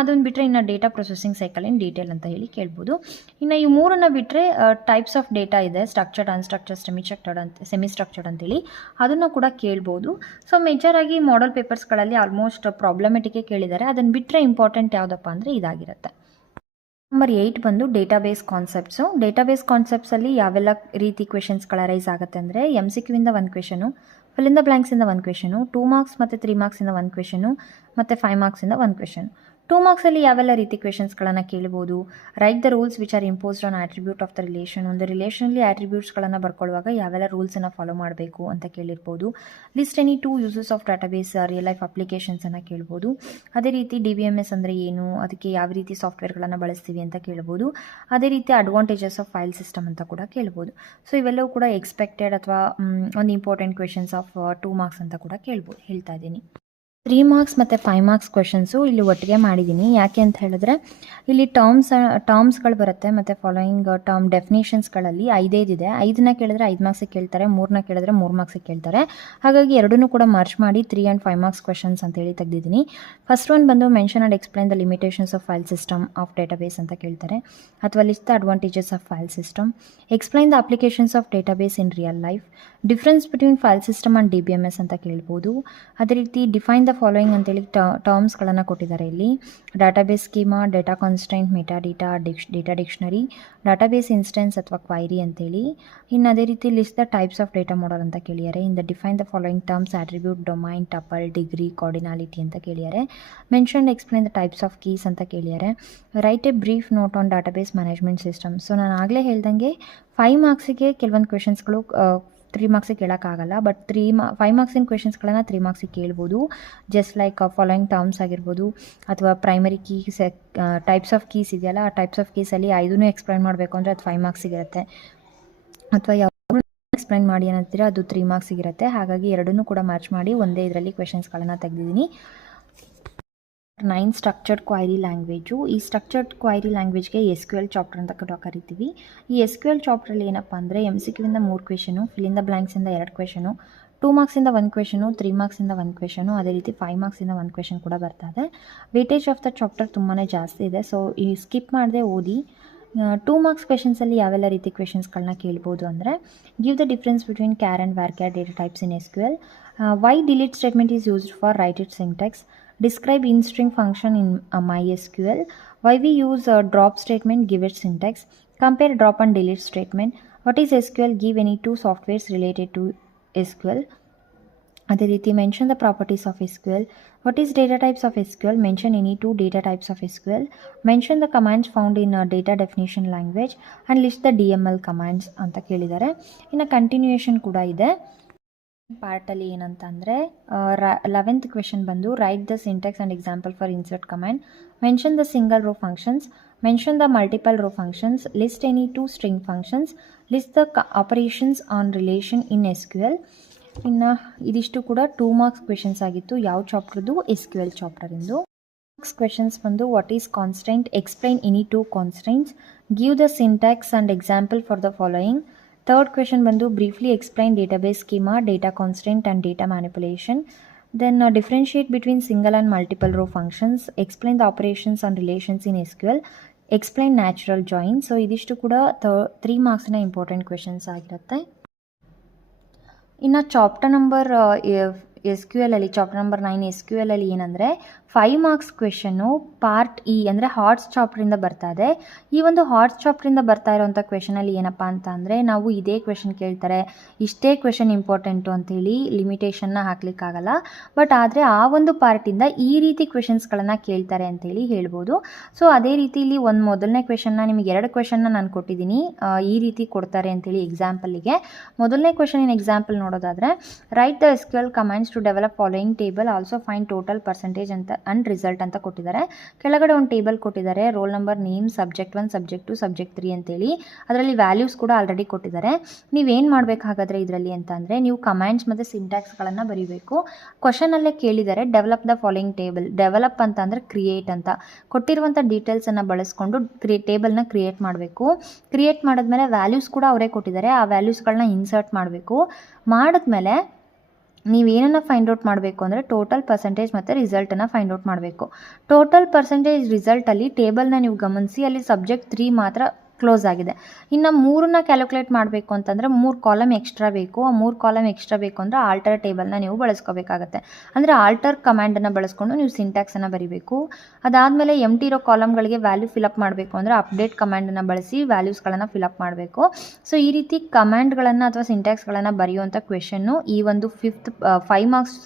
ಅದನ್ನು ಬಿಟ್ಟರೆ ಇನ್ನು data processing cycle in detail ಅಂತ ಅಂತೇಳಿ ಕೇಳ್ಬೋದು. ಇನ್ನು ಈ ಮೂರನ್ನು ಬಿಟ್ಟರೆ ಟೈಪ್ಸ್ ಆಫ್ ಡೇಟಾ ಇದೆ, ಸ್ಟ್ರಕ್ಚರ್ಡ್, ಅನ್ಸ್ಟ್ರಕ್ಚರ್ಡ್, ಸೆಮಿ ಸ್ಟ್ರಕ್ಚರ್ಡ್ ಅಂತೇಳಿ, ಅದನ್ನು ಕೂಡ ಕೇಳ್ಬೋದು. ಸೊ ಮೇಜರಾಗಿ ಮಾಡೆಲ್ ಪೇಪರ್ಸ್ಗಳಲ್ಲಿ ಆಲ್ಮೋಸ್ಟ್ ಪ್ರಾಬ್ಲಮೆಟಿಕ್ಕೇ ಕೇಳಿದ್ದಾರೆ. ಅದನ್ನು ಬಿಟ್ಟರೆ ಇಂಪಾರ್ಟೆಂಟ್ ಯಾವುದಪ್ಪ ಅಂದರೆ ಇದಾಗಿರುತ್ತೆ. ನಂಬರ್ 8 ಬಂದು ಡೇಟಾಬೇಸ್ ಕಾನ್ಸೆಪ್ಟ್ಸು. ಡೇಟಾಬೇಸ್ ಕಾನ್ಸೆಪ್ಟ್ಸಲ್ಲಿ ಯಾವೆಲ್ಲ ರೀತಿ ಕ್ವೆಶನ್ಸ್ಗಳ ರೈಸ್ ಆಗುತ್ತೆ ಅಂದರೆ MCQ ಇಂದ 1 ಕ್ವೆಶನು, ಫಿಲ್ ಇನ್ ದ ಬ್ಲ್ಯಾಂಕ್ಸಿಂದ 1 ಕ್ವೆಶನು, 2 ಮಾರ್ಕ್ಸ್ ಮತ್ತು 3 ಮಾರ್ಕ್ಸಿಂದ 1 ಕ್ವೆಶನು ಮತ್ತು 5 ಮಾರ್ಕ್ಸಿಂದ 1 ಕ್ವೆಶನ್. 2 ಮಾರ್ಕ್ಸಲ್ಲಿ ಯಾವೆಲ್ಲ ರೀತಿ ಕ್ವೆಶನ್ಸ್ಗಳನ್ನು ಕೇಳ್ಬೋದು? Right the rules which are imposed on attribute of the relation. ಒಂದು ರಿಲೇಷನಲ್ಲಿ ಆಟ್ರಿಬ್ಯೂಟ್ಸ್ಗಳನ್ನು ಬರ್ಕೊಳ್ಳುವಾಗ ಯಾವೆಲ್ಲ ರೂಲ್ಸನ್ನು ಫಾಲೋ ಮಾಡಬೇಕು ಅಂತ ಕೇಳಿರ್ಬೋದು. List any 2 uses of database real life ಅಪ್ಲಿಕೇಶನ್ಸನ್ನು ಕೇಳ್ಬೋದು. ಅದೇ ರೀತಿ DBMS ಅಂದರೆ ಏನು, ಅದಕ್ಕೆ ಯಾವ ರೀತಿ ಸಾಫ್ಟ್ವೇರ್ಗಳನ್ನು ಬಳಸ್ತೀವಿ ಅಂತ ಕೇಳ್ಬೋದು. ಅದೇ ರೀತಿ ಅಡ್ವಾಂಟೇಜಸ್ ಆಫ್ ಫೈಲ್ ಸಿಸ್ಟಮ್ ಅಂತ ಕೂಡ ಕೇಳ್ಬೋದು. ಸೊ ಇವೆಲ್ಲವೂ ಕೂಡ ಎಕ್ಸ್ಪೆಕ್ಟೆಡ್ ಅಥವಾ ಒಂದು ಇಂಪಾರ್ಟೆಂಟ್ ಕ್ವೆಶನ್ಸ್ ಆಫ್ 2 ಮಾರ್ಕ್ಸ್ ಅಂತ ಕೂಡ ಹೇಳ್ತಾ ಇದ್ದೀನಿ. 3 ಮಾರ್ಕ್ಸ್ ಮತ್ತು 5 ಮಾರ್ಕ್ಸ್ ಕ್ವೆಶನ್ಸು ಇಲ್ಲಿ ಒಟ್ಟಿಗೆ ಮಾಡಿದ್ದೀನಿ. ಯಾಕೆ ಅಂತ ಹೇಳಿದ್ರೆ ಇಲ್ಲಿ ಟರ್ಮ್ಸ್ಗಳು ಬರುತ್ತೆ ಮತ್ತು ಫಾಲೋಯಿಂಗ್ ಟರ್ಮ್ ಡೆಫಿನೇಷನ್ಸ್ಗಳಲ್ಲಿ 5 ಇದೆ. 5ನ ಕೇಳಿದ್ರೆ 5 ಮಾರ್ಕ್ಸಿಗೆ ಕೇಳ್ತಾರೆ, 3ನ ಕೇಳಿದ್ರೆ 3 ಮಾರ್ಕ್ಸಿಗೆ ಕೇಳ್ತಾರೆ. ಹಾಗಾಗಿ ಎರಡನ್ನೂ ಕೂಡ ಮರ್ಜ್ ಮಾಡಿ 3 and 5 ಮಾರ್ಕ್ಸ್ ಕ್ವೆಶನ್ಸ್ ಅಂತೇಳಿ ತೆಗೆದಿದ್ದೀನಿ. ಫಸ್ಟ್ ಒನ್ ಬಂದು mention and explain the limitations of file system of database ಅಂತ ಕೇಳ್ತಾರೆ, ಅಥವಾ list the advantages of file system, explain the applications of database in real life, difference between file system and DBMS ಅಂತ ಕೇಳ್ಬೋದು. ಅದೇ ರೀತಿ define the following ಅಂತೇಳಿ ಟರ್ಮ್ಸ್ಗಳನ್ನು ಕೊಟ್ಟಿದ್ದಾರೆ ಇಲ್ಲಿ. Database schema, data constant, metadata, data dictionary, database instance ಅಥವಾ query ಅಂತೇಳಿ. ಇನ್ನು ಅದೇ ರೀತಿ list the types of data model ಅಂತ ಕೇಳಿದ್ದಾರೆ. In the define the following terms attribute, domain, tuple, degree, cardinality ಅಂತ ಕೇಳಿದ್ದಾರೆ. Mention explain the types of keys ಅಂತ ಕೇಳಿದ್ದಾರೆ. Write a brief note on database management system. So ನಾನು ಆಗಲೇ ಹೇಳ್ದಂಗೆ 5 ಮಾರ್ಕ್ಸಿಗೆ ಕೆಲವೊಂದು ಕ್ವೆಶನ್ಸ್ಗಳು 3 ಮಾರ್ಕ್ಸಿಗೆ ಕೇಳೋಕ್ಕಾಗಲ್ಲ, ಬಟ್ 5 ಮಾರ್ಕ್ಸಿನ ಕ್ವೆಶನ್ಸ್ಗಳನ್ನು 3 ಮಾರ್ಕ್ಸಿಗೆ ಕೇಳ್ಬೋದು. ಜಸ್ಟ್ ಲೈಕ್ ಫಾಲೋಯಿಂಗ್ ಟರ್ಮ್ಸ್ ಆಗಿರ್ಬೋದು, ಅಥವಾ primary keys, types of keys ಇದೆಯಲ್ಲ, ಆ ಟೈಪ್ಸ್ ಆಫ್ ಕೀಸಲ್ಲಿ 5 ಎಕ್ಸ್ಪ್ಲೈನ್ ಮಾಡಬೇಕು ಅಂದರೆ ಅದು 5 ಮಾರ್ಕ್ಸಿಗಿರುತ್ತೆ, ಅಥವಾ ಯಾವ ಎಕ್ಸ್ಪ್ಲೈನ್ ಮಾಡಿ ಅನ್ನಂತೀರ ಅದು 3 ಮಾರ್ಕ್ಸಿಗಿರುತ್ತೆ. ಹಾಗಾಗಿ ಎರಡನ್ನೂ ಕೂಡ ಮ್ಯಾಚ್ ಮಾಡಿ ಒಂದೇ ಇದರಲ್ಲಿ ಕ್ವೆಶನ್ಸ್ಗಳನ್ನು ತೆಗೆದಿದ್ದೀನಿ. 9 ಸ್ಟ್ರಕ್ಚರ್ಡ್ ಕ್ವೈರಿ ಲ್ಯಾಂಗ್ವೇಜು. ಈ ಸ್ಟ್ರಕ್ಚರ್ಡ್ ಕ್ವೈರಿ ಲ್ಯಾಂಗ್ವೇಜ್ಗೆ SQL ಚಾಪ್ಟರ್ ಅಂತ ಕೂಡ ಕರಿತೀವಿ. ಈ SQL ಚಾಪ್ಟ್ರಲ್ಲಿ ಏನಪ್ಪ ಅಂದರೆ MCQ ಇಂದ 3 ಕ್ವೆಶನು, ಫಿಲ್ ಇನ್ ದ ಬ್ಲ್ಯಾಂಕ್ಸಿಂದ 2 ಕ್ವೆಶನು, 2 ಮಾರ್ಕ್ಸಿಂದ 1 ಕ್ವೆಶನು, 3 ಮಾರ್ಕ್ಸಿಂದ 1 ಕ್ವೆಶನು, ಅದೇ ರೀತಿ 5 ಮಾರ್ಕ್ಸಿಂದ 1 ಕ್ವೆಶನ್ ಕೂಡ ಬರ್ತದೆ. ವೇಟೇಜ್ ಆಫ್ ದ ಚಾಪ್ಟರ್ ತುಂಬಾ ಜಾಸ್ತಿ ಇದೆ, ಸೊ ಈ ಸ್ಕಿಪ್ ಮಾಡದೆ ಓದಿ. 2 ಮಾರ್ಕ್ಸ್ ಕ್ವೆಶನ್ಸಲ್ಲಿ ಯಾವೆಲ್ಲ ರೀತಿ ಕ್ವೆಶನ್ಸ್ಗಳನ್ನ ಕೇಳ್ಬೋದು ಅಂದರೆ, give the difference between char and varchar data types in SQL, why delete statement is used for write it syntax, describe in-string function in MySQL, why we use a drop statement, give it syntax, compare drop and delete statement, what is SQL, give any 2 softwares related to SQL. ಅದೇ ರೀತಿ mention the properties of SQL, what is data types of SQL, mention any 2 data types of SQL, mention the commands found in a data definition language and list the DML commands ಅಂತ ಕೇಳಿದ್ದಾರೆ. ಇನ್ನು continuation ಕೂಡ ಇದೆ ಪಾರ್ಟಲ್ಲಿ. ಏನಂತ ಅಂದರೆ 11th question ಬಂದು write the syntax and example for insert command, mention the single row functions, mention the multiple row functions, list any 2 string functions, list the operations on relation in SQL. ಇನ್ನು ಇದಿಷ್ಟು ಕೂಡ 2 marks questions ಆಗಿತ್ತು. ಯಾವ ಚಾಪ್ಟರ್ದು? SQL ಚಾಪ್ಟರಿಂದು. Marks questions ಬಂದು what is constant, explain any 2 constants, give the syntax and example for the following. Third question ಬಂದು briefly explain database schema, data constant and data manipulation. Then differentiate between single and multiple row functions, explain the operations and relations in SQL, explain natural join. So ಇದಿಷ್ಟು ಕೂಡ 3 ಮಾರ್ಕ್ಸ್ನ important questions ಆಗಿರುತ್ತೆ. ಇನ್ನು chapter number SQL ಅಲ್ಲಿ, chapter number 9 SQL ಅಲ್ಲಿ ಏನಂದರೆ 5 marks question part E ಅಂದರೆ arts ಚಾಪ್ಟ್ರಿಂದ ಬರ್ತಾ ಇದೆ. ಈ ಒಂದು ಹಾರ್ಟ್ಸ್ ಚಾಪ್ಟ್ರಿಂದ ಬರ್ತಾ ಇರೋವಂಥ ಕ್ವೆಶನಲ್ಲಿ ಏನಪ್ಪ ಅಂತ ಅಂದರೆ, ನಾವು ಇದೇ ಕ್ವೆಶನ್ ಕೇಳ್ತಾರೆ, ಇಷ್ಟೇ ಕ್ವೆಶನ್ ಇಂಪಾರ್ಟೆಂಟು ಅಂಥೇಳಿ ಲಿಮಿಟೇಷನ್ನ ಹಾಕ್ಲಿಕ್ಕಾಗಲ್ಲ. ಬಟ್ ಆದರೆ ಆ ಒಂದು ಪಾರ್ಟಿಂದ ಈ ರೀತಿ ಕ್ವೆಶನ್ಸ್ಗಳನ್ನು ಕೇಳ್ತಾರೆ ಅಂತೇಳಿ ಹೇಳ್ಬೋದು. ಸೊ ಅದೇ ರೀತಿ ಇಲ್ಲಿ ಮೊದಲನೇ ಕ್ವೆಶನ್ನ ನಿಮಗೆ 2 ಕ್ವೆಶನ್ನ ನಾನು ಕೊಟ್ಟಿದ್ದೀನಿ, ಈ ರೀತಿ ಕೊಡ್ತಾರೆ ಅಂತೇಳಿ ಎಕ್ಸಾಂಪಲ್ಲಿಗೆ. ಮೊದಲನೇ ಕ್ವೆಶನಿನ ಎಕ್ಸಾಂಪಲ್ ನೋಡೋದಾದರೆ, write the SQL commands to develop following table, also find total percentage ಅಂತ ಅಂಡ್ ರಿಸಲ್ಟ್ ಅಂತ ಕೊಟ್ಟಿದ್ದಾರೆ. ಕೆಳಗಡೆ ಒಂದು ಟೇಬಲ್ ಕೊಟ್ಟಿದ್ದಾರೆ, roll number, name, subject 1, subject 2, subject 3 ಅಂತೇಳಿ. ಅದರಲ್ಲಿ ವ್ಯಾಲ್ಯೂಸ್ ಕೂಡ ಆಲ್ರೆಡಿ ಕೊಟ್ಟಿದ್ದಾರೆ. ನೀವೇನು ಮಾಡಬೇಕಾಗಾದ್ರೆ ಇದರಲ್ಲಿ ಅಂತ ಅಂದರೆ, ನೀವು ಕಮಾಂಡ್ಸ್ ಮತ್ತು ಸಿಂಟ್ಯಾಕ್ಸ್ಗಳನ್ನು ಬರೀಬೇಕು. ಕ್ವಶನಲ್ಲೇ ಕೇಳಿದ್ದಾರೆ develop the following table. Develop ಅಂತ ಅಂದರೆ ಕ್ರಿಯೇಟ್ ಅಂತ ಕೊಟ್ಟಿರುವಂಥ ಡೀಟೇಲ್ಸನ್ನು ಬಳಸ್ಕೊಂಡು ಟೇಬಲ್ನ ಕ್ರಿಯೇಟ್ ಮಾಡಬೇಕು. ಕ್ರಿಯೇಟ್ ಮಾಡಿದ್ಮೇಲೆ ವ್ಯಾಲ್ಯೂಸ್ ಕೂಡ ಅವರೇ ಕೊಟ್ಟಿದ್ದಾರೆ, ಆ ವ್ಯಾಲ್ಯೂಸ್ಗಳನ್ನ ಇನ್ಸರ್ಟ್ ಮಾಡಬೇಕು. ಮಾಡಿದ್ಮೇಲೆ ನೀವೇನನ್ನು ಫೈಂಡ್ ಔಟ್ ಮಾಡಬೇಕು ಅಂದರೆ ಟೋಟಲ್ ಪರ್ಸೆಂಟೇಜ್ ಮತ್ತು ರಿಸಲ್ಟನ್ನು ಫೈಂಡ್ ಔಟ್ ಮಾಡಬೇಕು. ಟೋಟಲ್ ಪರ್ಸೆಂಟೇಜ್ ರಿಸಲ್ಟಲ್ಲಿ ಟೇಬಲ್ನ ನೀವು ಗಮನಿಸಿ, ಅಲ್ಲಿ ಸಬ್ಜೆಕ್ಟ್ 3 ಮಾತ್ರ ಕ್ಲೋಸ್ ಆಗಿದೆ. ಇನ್ನು 3ನ್ನ ಕ್ಯಾಲ್ಕುಲೇಟ್ ಮಾಡಬೇಕು ಅಂತಂದರೆ 3 ಕಾಲಮ್ ಎಕ್ಸ್ಟ್ರಾ ಬೇಕು. ಆ 3 ಕಾಲಮ್ ಎಕ್ಸ್ಟ್ರಾ ಬೇಕು ಅಂದರೆ ಆಲ್ಟರ್ ಟೇಬಲ್ನ ನೀವು ಬಳಸ್ಕೋಬೇಕಾಗತ್ತೆ. ಅಂದರೆ ಆಲ್ಟರ್ ಕಮಾಂಡನ್ನು ಬಳಸ್ಕೊಂಡು ನೀವು ಸಿಂಟ್ಯಾಕ್ಸನ್ನು ಬರೀಬೇಕು. ಅದಾದಮೇಲೆ ಎಂಟಿ ಇರೋ ಕಾಲಮ್ಗಳಿಗೆ ವ್ಯಾಲ್ಯೂ ಫಿಲಪ್ ಮಾಡಬೇಕು ಅಂದರೆ ಅಪ್ಡೇಟ್ ಕಮಾಂಡನ್ನು ಬಳಸಿ ವ್ಯಾಲ್ಯೂಸ್ಗಳನ್ನು ಫಿಲಪ್ ಮಾಡಬೇಕು. ಸೊ ಈ ರೀತಿ ಕಮಾಂಡ್ಗಳನ್ನು ಅಥವಾ ಸಿಂಟ್ಯಾಕ್ಸ್ಗಳನ್ನು ಬರೆಯುವಂಥ ಕ್ವೆಶನ್ನು ಈ ಒಂದು 5 ಮಾರ್ಕ್ಸ್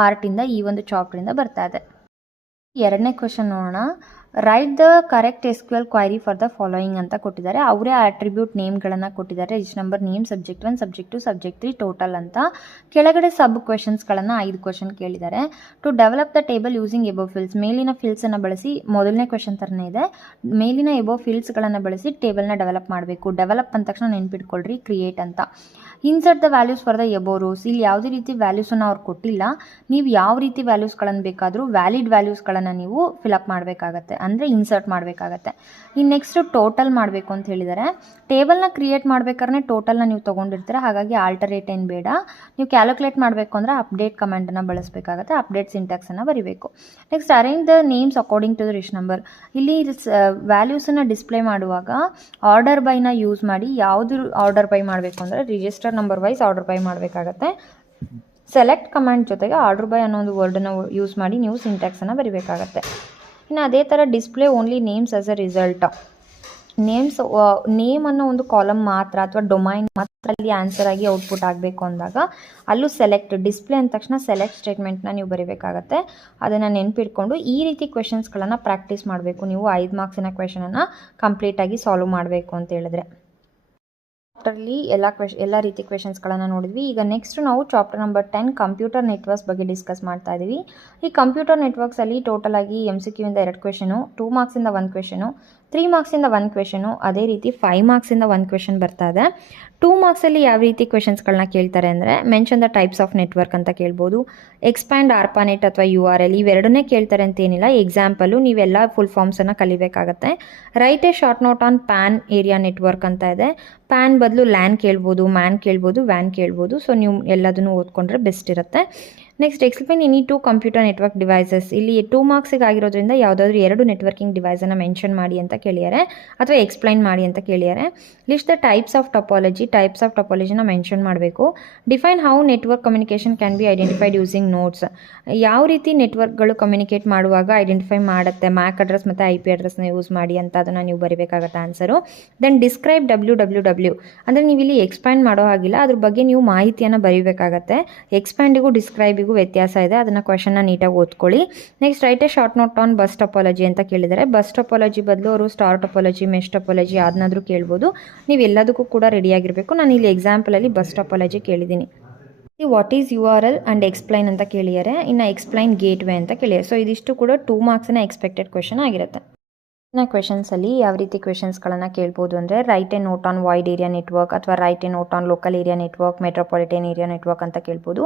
ಪಾರ್ಟಿಂದ ಈ ಒಂದು ಚಾಪ್ಟ್ರಿಂದ ಬರ್ತಾ ಇದೆ. ಎರಡನೇ ಕ್ವೆಶನ್ ನೋಡೋಣ. Write the correct SQL query for the following ಅಂತ ಕೊಟ್ಟಿದ್ದಾರೆ. ಅವರೇ ಅಟ್ರಿಬ್ಯೂಟ್ ನೇಮ್ಗಳನ್ನು ಕೊಟ್ಟಿದ್ದಾರೆ. Register number, name, subject 1, subject 2, subject 3, total ಅಂತ. ಕೆಳಗಡೆ ಸಬ್ ಕ್ವೆಶನ್ಸ್ಗಳನ್ನು 5 ಕ್ವೆಶನ್ ಕೇಳಿದ್ದಾರೆ. To develop the table using above fields, ಮೇಲಿನ ಫೀಲ್ಡ್ಸನ್ನು ಬಳಸಿ, ಮೊದಲನೇ ಕ್ವೆಶನ್ ಥರನೇ ಇದೆ, ಮೇಲಿನ ಎಬೋ ಫೀಲ್ಡ್ಸ್ಗಳನ್ನು ಬಳಸಿ ಟೇಬಲ್ನ ಡೆವಲಪ್ ಮಾಡಬೇಕು. ಡೆವಲಪ್ ಅಂದ ತಕ್ಷಣ ನೆನ್ಪಿಟ್ಕೊಳ್ರಿ, ಕ್ರಿಯೇಟ್ ಅಂತ. Insert the values for the above rose, ಇಲ್ಲಿ ಯಾವುದೇ ರೀತಿ ವ್ಯಾಲ್ಯೂಸನ್ನು ಅವ್ರು ಕೊಟ್ಟಿಲ್ಲ. ನೀವು ಯಾವ ರೀತಿ ವ್ಯಾಲ್ಯೂಸ್ಗಳನ್ನು ಬೇಕಾದರೂ ವ್ಯಾಲಿಡ್ ವ್ಯಾಲ್ಯೂಸ್ಗಳನ್ನು ನೀವು ಫಿಲಪ್ ಮಾಡಬೇಕಾಗತ್ತೆ, ಅಂದರೆ ಇನ್ಸರ್ಟ್ ಮಾಡಬೇಕಾಗತ್ತೆ. ಇನ್ನು ನೆಕ್ಸ್ಟು ಟೋಟಲ್ ಮಾಡಬೇಕು ಅಂತ ಹೇಳಿದ್ದಾರೆ. ಟೇಬಲ್ನ ಕ್ರಿಯೇಟ್ ಮಾಡಬೇಕಾದ್ರೆ ಟೋಟಲ್ನ ನೀವು ತೊಗೊಂಡಿರ್ತೀರ, ಹಾಗಾಗಿ ಆಲ್ಟರೇಟ್ ಏನು ಬೇಡ. ನೀವು ಕ್ಯಾಲ್ಕುಲೇಟ್ ಮಾಡಬೇಕು ಅಂದರೆ ಅಪ್ಡೇಟ್ ಕಮಾಂಡನ್ನು ಬಳಸಬೇಕಾಗತ್ತೆ, ಅಪ್ಡೇಟ್ ಸಿಂಟ್ಯಾಕ್ಸನ್ನು ಬರೀಬೇಕು. Next arrange the names according to the register number, ಇಲ್ಲಿ ವ್ಯಾಲ್ಯೂಸನ್ನು ಡಿಸ್ಪ್ಲೇ ಮಾಡುವಾಗ ಆರ್ಡರ್ ಬೈನ ಯೂಸ್ ಮಾಡಿ. ಯಾವುದು ಆರ್ಡರ್ ಬೈ ಮಾಡಬೇಕು ಅಂದರೆ register number wise order by ಮಾಡಬೇಕಾಗತ್ತೆ. ಸೆಲೆಕ್ಟ್ ಕಮಾಂಡ್ ಜೊತೆಗೆ ಆರ್ಡರ್ ಬೈ ಅನ್ನೋ ಒಂದು ವರ್ಡನ್ನು ಯೂಸ್ ಮಾಡಿ ನೀವು ಸಿಂಟ್ಯಾಕ್ಸನ್ನು ಬರೀಬೇಕಾಗತ್ತೆ. ಇನ್ನು ಅದೇ ಥರ display only names as a result, name ಅನ್ನೋ ಒಂದು ಕಾಲಮ್ ಮಾತ್ರ ಅಥವಾ ಡೊಮೈನ್ ಮಾತ್ರ ಅಲ್ಲಿ ಆನ್ಸರ್ ಆಗಿ ಔಟ್ಪುಟ್ ಆಗಬೇಕು ಅಂದಾಗ ಅಲ್ಲೂ ಸೆಲೆಕ್ಟ್, ಡಿಸ್ಪ್ಲೇ ಅಂದ ತಕ್ಷಣ ಸೆಲೆಕ್ಟ್ ಸ್ಟೇಟ್ಮೆಂಟ್ನ ನೀವು ಬರೀಬೇಕಾಗತ್ತೆ. ಅದನ್ನು ನೆನ್ಪಿಟ್ಕೊಂಡು ಈ ರೀತಿ ಕ್ವೆಶನ್ಸ್ಗಳನ್ನು ಪ್ರಾಕ್ಟೀಸ್ ಮಾಡಬೇಕು. ನೀವು 5 ಮಾರ್ಕ್ಸಿನ ಕ್ವೆಶನನ್ನು ಕಂಪ್ಲೀಟಾಗಿ ಸಾಲ್ವ್ ಮಾಡಬೇಕು ಅಂತ ಹೇಳಿದ್ರೆ. ಚಾಪ್ಟರ್ಲಿ ಎಲ್ಲ ರೀತಿ ಕ್ವೆಶನ್ಸ್ಗಳನ್ನು ನೋಡಿದ್ವಿ. ಈಗ ನೆಕ್ಸ್ಟ್ ನಾವು ಚಾಪ್ಟರ್ ನಂಬರ್ 10 ಕಂಪ್ಯೂಟರ್ ನೆಟ್ವರ್ಕ್ಸ್ ಬಗ್ಗೆ ಡಿಸ್ಕಸ್ ಮಾಡ್ತಾ ಇದ್ದೀವಿ. ಈ ಕಂಪ್ಯೂಟರ್ ನೆಟ್ವರ್ಕ್ಸಲ್ಲಿ ಟೋಟಲ್ ಆಗಿ MCQ ಇಂದ 2 ಕ್ವೆಶನು, 2 ಮಾರ್ಕ್ಸಿಂದ 1 ಕ್ವೆಶನು, 3 ಮಾರ್ಕ್ಸಿಂದ 1 ಕ್ವೆಶನು, ಅದೇ ರೀತಿ 5 ಮಾರ್ಕ್ಸಿಂದ 1 ಕ್ವೆಶನ್ ಬರ್ತಾ ಇದೆ. 2 ಮಾರ್ಕ್ಸಲ್ಲಿ ಯಾವ ರೀತಿ ಕ್ವೆಶನ್ಸ್ಗಳನ್ನ ಕೇಳ್ತಾರೆ ಅಂದರೆ mention the types of network ಅಂತ ಕೇಳ್ಬೋದು, ಎಕ್ಸ್ಪ್ಯಾಂಡ್ ARPANET ಅಥವಾ URL, ಇವೆರಡನ್ನೇ ಕೇಳ್ತಾರೆ ಅಂತೇನಿಲ್ಲ. ಎಕ್ಸಾಂಪಲು ನೀವೆಲ್ಲ ಫುಲ್ ಫಾರ್ಮ್ಸನ್ನು ಕಲಿಬೇಕಾಗತ್ತೆ. Write a short note on PAN area network ಅಂತ ಇದೆ. ಪ್ಯಾನ್ ಬದಲು ಲ್ಯಾನ್ ಕೇಳ್ಬೋದು, ಮ್ಯಾನ್ ಕೇಳ್ಬೋದು, ವ್ಯಾನ್ ಕೇಳ್ಬೋದು. ಸೊ ನೀವು ಎಲ್ಲದನ್ನು ಓದ್ಕೊಂಡ್ರೆ ಬೆಸ್ಟ್ ಇರುತ್ತೆ. Next explain any 2 computer network devices, ಇಲ್ಲಿ 2 ಮಾರ್ಕ್ಸಿಗೆ ಆಗಿರೋದ್ರಿಂದ ಯಾವುದಾದ್ರೂ 2 ನೆಟ್ವರ್ಕಿಂಗ್ ಡಿವೈಸನ್ನು ಮೆನ್ಷನ್ ಮಾಡಿ ಅಂತ ಕೇಳಿದ್ದಾರೆ, ಅಥವಾ ಎಕ್ಸ್ಪ್ಲೈನ್ ಮಾಡಿ ಅಂತ ಕೇಳಿದ್ದಾರೆ. ಲಿಸ್ಟ್ ದ ಟೈಪ್ಸ್ ಆಫ್ ಟಪಾಲಜಿನ ಮೆನ್ಷನ್ ಮಾಡಬೇಕು. Define how network communication can be identified using notes, ಯಾವ ರೀತಿ ನೆಟ್ವರ್ಕ್ಗಳು ಕಮ್ಯುನಿಕೇಟ್ ಮಾಡುವಾಗ ಐಡೆಂಟಿಫೈ ಮಾಡುತ್ತೆ, ಮ್ಯಾಕ್ ಅಡ್ರೆಸ್ ಮತ್ತು IP ಅಡ್ರೆಸ್ನ ಯೂಸ್ ಮಾಡಿ ಅಂತ ಅದನ್ನು ನೀವು ಬರೀಬೇಕಾಗತ್ತೆ ಆನ್ಸರು. ದೆನ್ ಡಿಸ್ಕ್ರೈಬ್ WWW, ಅಂದರೆ ನೀವು ಇಲ್ಲಿ ಎಕ್ಸ್ಪ್ಯಾಂಡ್ ಮಾಡೋ ಹಾಗಿಲ್ಲ, ಅದ್ರ ಬಗ್ಗೆ ನೀವು ಮಾಹಿತಿಯನ್ನು ಬರೀಬೇಕಾಗತ್ತೆ. ಎಕ್ಸ್ಪ್ಯಾಂಡಿಗೂ ಡಿಸ್ಕ್ರೈಬಿಗೂ ವ್ಯತ್ಯಾಸ ಇದೆ, ಅದನ್ನು ಕ್ವೆಶನ್ನ ನೀಟಾಗಿ ಓದ್ಕೊಳ್ಳಿ. Next write a short note on bus topology ಅಂತ ಕೇಳಿದರೆ. ಬಸ್ ಟಪಾಲಜಿ ಬದಲು ಅವರು ಸ್ಟಾರ್ ಟಪಾಲಜಿ, ಮೆಶ್ ಟಪಾಲಜಿ ಯಾವ್ದನ್ನಾದ್ರೂ ಕೇಳ್ಬೋದು. ನೀವು ಎಲ್ಲದಕ್ಕೂ ಕೂಡ ರೆಡಿಯಾಗಿರಬೇಕು. ನಾನು ಇಲ್ಲಿ ಎಕ್ಸಾಂಪಲಲ್ಲಿ ಬಸ್ ಟಪಾಲಜಿ ಕೇಳಿದ್ದೀನಿ. What is URL and explain ಅಂತ ಕೇಳಿದ್ದಾರೆ. ಇನ್ನು ಎಕ್ಸ್ಪ್ಲೈನ್ ಗೇಟ್ವೇ ಅಂತ ಕೇಳಿದ್ದಾರೆ. ಸೊ ಇದಿಷ್ಟು ಕೂಡ 2 ಮಾರ್ಕ್ಸಿನ ಎಕ್ಸ್ಪೆಕ್ಟೆಡ್ ಕ್ವೆಶನ್ ಆಗಿರುತ್ತೆ. ಕ್ವೆಶನ್ಸಲ್ಲಿ ಯಾವ ರೀತಿ ಕ್ವೆಶನ್ಸ್ಗಳನ್ನು ಕೇಳ್ಬೋದು ಅಂದರೆ write a note on wide area network ಅಥವಾ write a note on local area network, metropolitan area network ಅಂತ ಕೇಳ್ಬೋದು.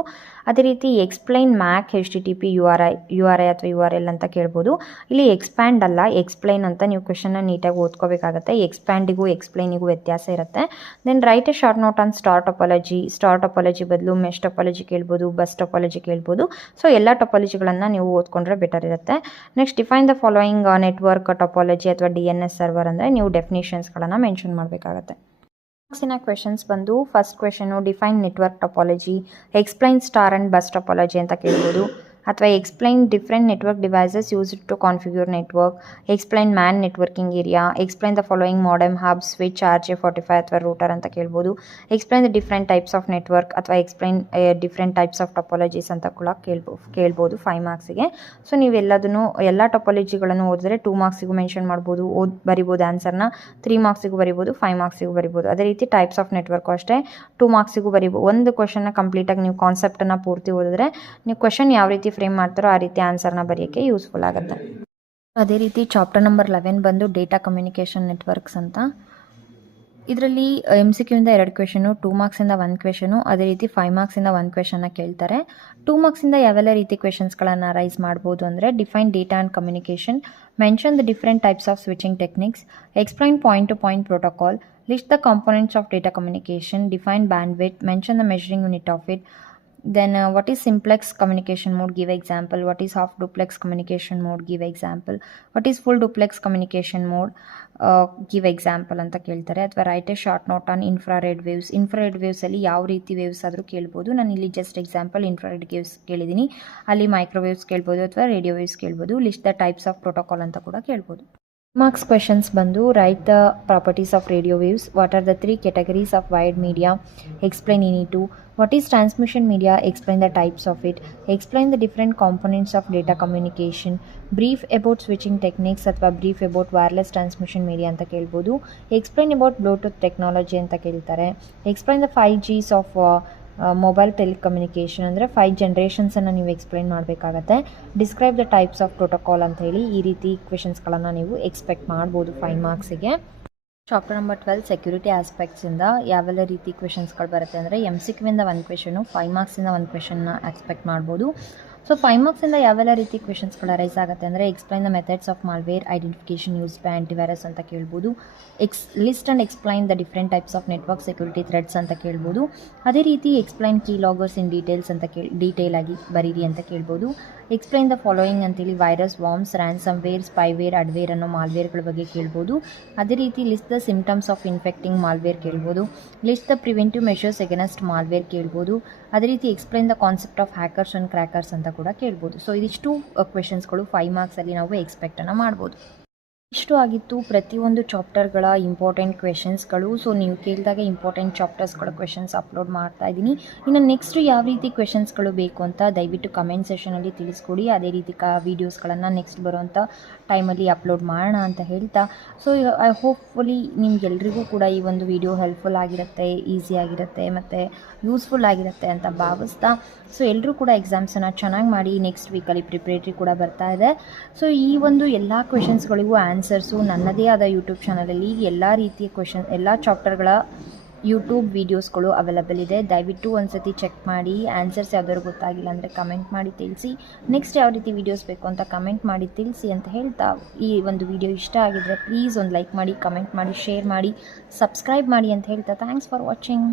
ಅದೇ ರೀತಿ ಎಕ್ಸ್ಪ್ಲೈನ್ ಮ್ಯಾಕ್, HTTP, URI ಅಥವಾ URL ಅಂತ ಕೇಳ್ಬೋದು. ಇಲ್ಲಿ ಎಕ್ಸ್ಪ್ಯಾಂಡ್ ಅಲ್ಲ, ಎಕ್ಸ್ಪ್ಲೈನ್ ಅಂತ ನೀವು ಕ್ವೆಶನ್ನ ನೀಟಾಗಿ ಓದ್ಕೋಬೇಕಾಗತ್ತೆ. ಎಕ್ಸ್ಪ್ಯಾಂಡಿಗೂ ಎಕ್ಸ್ಪ್ಲೈನಿಗೂ ವ್ಯತ್ಯಾಸ ಇರುತ್ತೆ. Then write a short note on star topology ಬದಲು ಮೆಶ್ ಟಪಾಲಜಿ ಕೇಳ್ಬೋದು, ಬಸ್ ಟಪಾಲಜಿ ಕೇಳ್ಬೋದು. ಸೊ ಎಲ್ಲ ಟಪಾಲಜಿಗಳನ್ನು ನೀವು ಓದ್ಕೊಂಡ್ರೆ ಬೆಟರ್ ಇರುತ್ತೆ. Next define the following network topology ಅಥವಾ DNS ಸರ್ವರ್ ಅಂದರೆ ನೀವು ಡೆಫಿನೇಷನ್ಸ್ಗಳನ್ನು ಮೆನ್ಷನ್ ಮಾಡಬೇಕಾಗತ್ತೆ. ಮಾರ್ಕ್ಸಿನ ಕ್ವೆಶನ್ಸ್ ಬಂದು first question define network topology, explain star and bus topology ಅಂತ ಕೇಳ್ಬೋದು, ಅಥವಾ explain different network devices used to configure network, explain MAN networking area, explain the following modem, hub, switch, RJ45 ಅಥವಾ router ಅಂತ ಕೇಳ್ಬೋದು. Explain the different types of network ಅಥವಾ explain different types of ಟಪಾಲಜೀಸ್ ಅಂತ ಕೂಡ ಕೇಳ್ಬೋದು 5 ಮಾರ್ಕ್ಸಿಗೆ. ಸೊ ನೀವೆಲ್ಲದನ್ನು ಎಲ್ಲ ಟಪಾಲಜಿಗಳನ್ನು ಓದಿದ್ರೆ 2 ಮಾರ್ಕ್ಸಿಗೂ mention ಮಾಡ್ಬೋದು, ಬರಿಬೋದು ಆನ್ಸರ್ನ. 3 ಮಾರ್ಕ್ಸಿಗೂ ಬರಿಬೋದು, 5 ಮಾರ್ಕ್ಸಿಗೂ ಬರಿಬೋದು. ಅದೇ ರೀತಿ ಟೈಪ್ಸ್ ಆಫ್ ನೆಟ್ವರ್ಕು ಅಷ್ಟೇ 2 ಮಾರ್ಕ್ಸಿಗೂ ಬರಿಬೋದು. ಒಂದು ಕ್ವೆಶನ್ನ ಕಂಪ್ಲೀಟಾಗಿ ನೀವು ಕಾನ್ಸೆಪ್ಟನ್ನು ಪೂರ್ತಿ ಓದಿದ್ರೆ ನೀವು ಕ್ವೆಶನ್ ಯಾವ ರೀತಿ ಫ್ರೇಮ್ ಮಾಡ್ತಾರೋ ಆ ರೀತಿ ಆನ್ಸರ್ನ ಬರೆಯೋಕ್ಕೆ ಯೂಸ್ಫುಲ್ ಆಗುತ್ತೆ. ಅದೇ ರೀತಿ ಚಾಪ್ಟರ್ ನಂಬರ್ 11 ಬಂದು ಡೇಟಾ ಕಮ್ಯುನಿಕೇಷನ್ ನೆಟ್ವರ್ಕ್ಸ್ ಅಂತ. ಇದರಲ್ಲಿ MCQ ಇಂದ 2 ಕ್ವೆಶನು, 2 ಮಾರ್ಕ್ಸಿಂದ 1 ಕ್ವೆಶನು, ಅದೇ ರೀತಿ 5 ಮಾರ್ಕ್ಸಿಂದ 1 ಕ್ವೆಶನ್ನ ಕೇಳ್ತಾರೆ. 2 ಮಾರ್ಕ್ಸಿಂದ ಯಾವೆಲ್ಲ ರೀತಿ ಕ್ವೆಶನ್ಸ್ಗಳನ್ನು ರೈಸ್ ಮಾಡ್ಬೋದು ಅಂದರೆ define data and communication, mention the different types of switching techniques, explain point to point protocol, list the components of data communication, define bandwidth, mention the measuring unit of it, Then what is simplex communication mode? Give example. What is half duplex communication mode? Give example. What is full duplex communication mode? Give example ಅಂತ ಕೇಳ್ತಾರೆ. ಅಥವಾ write a short note on infrared waves. Infrared ವೇವ್ಸಲ್ಲಿ ಯಾವ ರೀತಿ waves ಆದರೂ ಕೇಳ್ಬೋದು. ನಾನು ಇಲ್ಲಿ ಜಸ್ಟ್ ಎಕ್ಸಾಂಪಲ್ ಇನ್ಫ್ರಾರೆಡ್ ವೇವ್ಸ್ ಕೇಳಿದ್ದೀನಿ. ಅಲ್ಲಿ ಮೈಕ್ರೋವೇವ್ಸ್ ಕೇಳ್ಬೋದು ಅಥವಾ ರೇಡಿಯೋ ವೇವ್ಸ್ ಕೇಳ್ಬೋದು. List the types of protocol ಅಂತ ಕೂಡ ಕೇಳ್ಬೋದು. ಮಾರ್ಕ್ಸ್ ಕ್ವೆಶನ್ಸ್ ಬಂದು write the properties of radio waves. What are the 3 categories of wired media? Explain any 2. What is transmission media? Explain the types of it. Explain the different components of data communication. Brief about switching techniques ಅಥವಾ brief about wireless transmission media ಅಂತ ಕೇಳ್ಬೋದು. Explain about Bluetooth technology ಅಂತ ಕೇಳ್ತಾರೆ. Explain the 5Gs of mobile telecommunication ಅಂದರೆ 5 ಜನರೇಷನ್ಸನ್ನು ನೀವು explain ಮಾಡಬೇಕಾಗತ್ತೆ. Describe the types of protocol ಅಂತ ಹೇಳಿ ಈ ರೀತಿ ಕ್ವೆಶನ್ಸ್ಗಳನ್ನು ನೀವು ಎಕ್ಸ್ಪೆಕ್ಟ್ ಮಾಡ್ಬೋದು 5 ಮಾರ್ಕ್ಸಿಗೆ. ಚಾಪ್ಟರ್ ನಂಬರ್ 12 ಸೆಕ್ಯೂರಿಟಿ ಆಸ್ಪೆಕ್ಟ್ಸಿಂದ ಯಾವೆಲ್ಲ ರೀತಿ ಕ್ವೆಶನ್ಸ್ಗಳು ಬರುತ್ತೆ ಅಂದರೆ MCQ ಇಂದ 1 ಕ್ವೆಶನು, 5 ಮಾರ್ಕ್ಸಿಂದ 1 ಕ್ವೆಶನ್ನ ಎಕ್ಸ್ಪೆಕ್ಟ್ ಮಾಡ್ಬೋದು. ಸೊ 5 ಮಾರ್ಕ್ಸಿಂದ ಯಾವೆಲ್ಲ ರೀತಿ ಕ್ವೆಶನ್ಸ್ಗಳು ರೈಸ್ ಆಗುತ್ತೆ ಅಂದರೆ explain the methods of malware identification use by antivirus ಅಂತ ಕೇಳ್ಬೋದು. List and explain the different types of network security threats ಅಂತ ಕೇಳ್ಬೋದು. ಅದೇ ರೀತಿ explain key loggers in details ಅಂತ ಡೀಟೇಲ್ ಆಗಿ ಬರೀರಿ ಅಂತ ಕೇಳ್ಬೋದು. ಎಕ್ಸ್ಪ್ಲೈನ್ ದ ಫಾಲೋಯಿಂಗ್ ಅಂತೇಳಿ virus, worms, ransomware, spyware, adware ಅನ್ನೋ ಮಾಲ್ವೇರ್ಗಳ ಬಗ್ಗೆ ಕೇಳ್ಬೋದು. ಅದೇ ರೀತಿ list the symptoms of infecting malware ಕೇಳ್ಬೋದು. List the preventive measures against malware ಕೇಳ್ಬೋದು. ಅದೇ ರೀತಿ explain the concept of hackers and crackers ಅಂತ ಕೂಡ ಕೇಳ್ಬೋದು. ಸೊ ಇದಿಷ್ಟು ಕ್ವೆಶನ್ಸ್ಗಳು 5 ಮಾರ್ಕ್ಸಲ್ಲಿ ನಾವು ಎಕ್ಸ್ಪೆಕ್ಟನ್ನು ಮಾಡ್ಬೋದು. ಇಷ್ಟು ಆಗಿತ್ತು ಪ್ರತಿಯೊಂದು ಚಾಪ್ಟರ್ಗಳ ಇಂಪಾರ್ಟೆಂಟ್ ಕ್ವೆಶನ್ಸ್ಗಳು. ಸೊ ನೀವು ಕೇಳಿದಾಗ ಇಂಪಾರ್ಟೆಂಟ್ ಚಾಪ್ಟರ್ಸ್ಗಳ ಕ್ವೆಶನ್ಸ್ ಅಪ್ಲೋಡ್ ಮಾಡ್ತಾ ಇದ್ದೀನಿ. ಇನ್ನು ನೆಕ್ಸ್ಟ್ ಯಾವ ರೀತಿ ಕ್ವೆಶನ್ಸ್ಗಳು ಬೇಕು ಅಂತ ದಯವಿಟ್ಟು ಕಮೆಂಟ್ ಸೆಷನಲ್ಲಿ ತಿಳಿಸ್ಕೊಡಿ. ಅದೇ ರೀತಿ ವೀಡಿಯೋಸ್ಗಳನ್ನು ನೆಕ್ಸ್ಟ್ ಬರೋವಂಥ ಟೈಮಲ್ಲಿ ಅಪ್ಲೋಡ್ ಮಾಡೋಣ ಅಂತ ಹೇಳ್ತಾ, ಸೊ ಐ ಹೋಪ್ಫುಲಿ ನಿಮ್ಗೆಲ್ರಿಗೂ ಕೂಡ ಈ ಒಂದು ವಿಡಿಯೋ ಹೆಲ್ಪ್ಫುಲ್ ಆಗಿರುತ್ತೆ, ಈಸಿ ಆಗಿರುತ್ತೆ ಮತ್ತು ಯೂಸ್ಫುಲ್ ಆಗಿರುತ್ತೆ ಅಂತ ಭಾವಿಸ್ತಾ, ಸೊ ಎಲ್ಲರೂ ಕೂಡ ಎಕ್ಸಾಮ್ಸನ್ನು ಚೆನ್ನಾಗಿ ಮಾಡಿ. ನೆಕ್ಸ್ಟ್ ವೀಕಲ್ಲಿ ಪ್ರಿಪ್ರೇಟ್ರಿ ಕೂಡ ಬರ್ತಾ ಇದೆ. ಸೊ ಈ ಒಂದು ಎಲ್ಲ ಕ್ವೆಶನ್ಸ್ಗಳಿಗೂ ಆನ್ಸರ್ಸು ನನ್ನದೇ ಆದ ಯೂಟ್ಯೂಬ್ ಚಾನಲಲ್ಲಿ ಎಲ್ಲ ರೀತಿಯ ಎಲ್ಲ ಚಾಪ್ಟರ್ಗಳ ಯೂಟ್ಯೂಬ್ ವೀಡಿಯೋಸ್ಗಳು ಅವೈಲಬಲ್ ಇದೆ. ದಯವಿಟ್ಟು ಒಂದು ಸತಿ ಚೆಕ್ ಮಾಡಿ. ಆನ್ಸರ್ಸ್ ಯಾವ್ದಾದ್ರು ಗೊತ್ತಾಗಿಲ್ಲ ಅಂದರೆ ಕಮೆಂಟ್ ಮಾಡಿ ತಿಳಿಸಿ. ನೆಕ್ಸ್ಟ್ ಯಾವ ರೀತಿ ವೀಡಿಯೋಸ್ ಬೇಕು ಅಂತ ಕಮೆಂಟ್ ಮಾಡಿ ತಿಳಿಸಿ ಅಂತ ಹೇಳ್ತಾ, ಈ ಒಂದು ವಿಡಿಯೋ ಇಷ್ಟ ಆಗಿದ್ರೆ ಪ್ಲೀಸ್ ಒಂದು ಲೈಕ್ ಮಾಡಿ, ಕಮೆಂಟ್ ಮಾಡಿ, ಶೇರ್ ಮಾಡಿ, ಸಬ್ಸ್ಕ್ರೈಬ್ ಮಾಡಿ ಅಂತ ಹೇಳ್ತಾ ಥ್ಯಾಂಕ್ಸ್ ಫಾರ್ ವಾಚಿಂಗ್.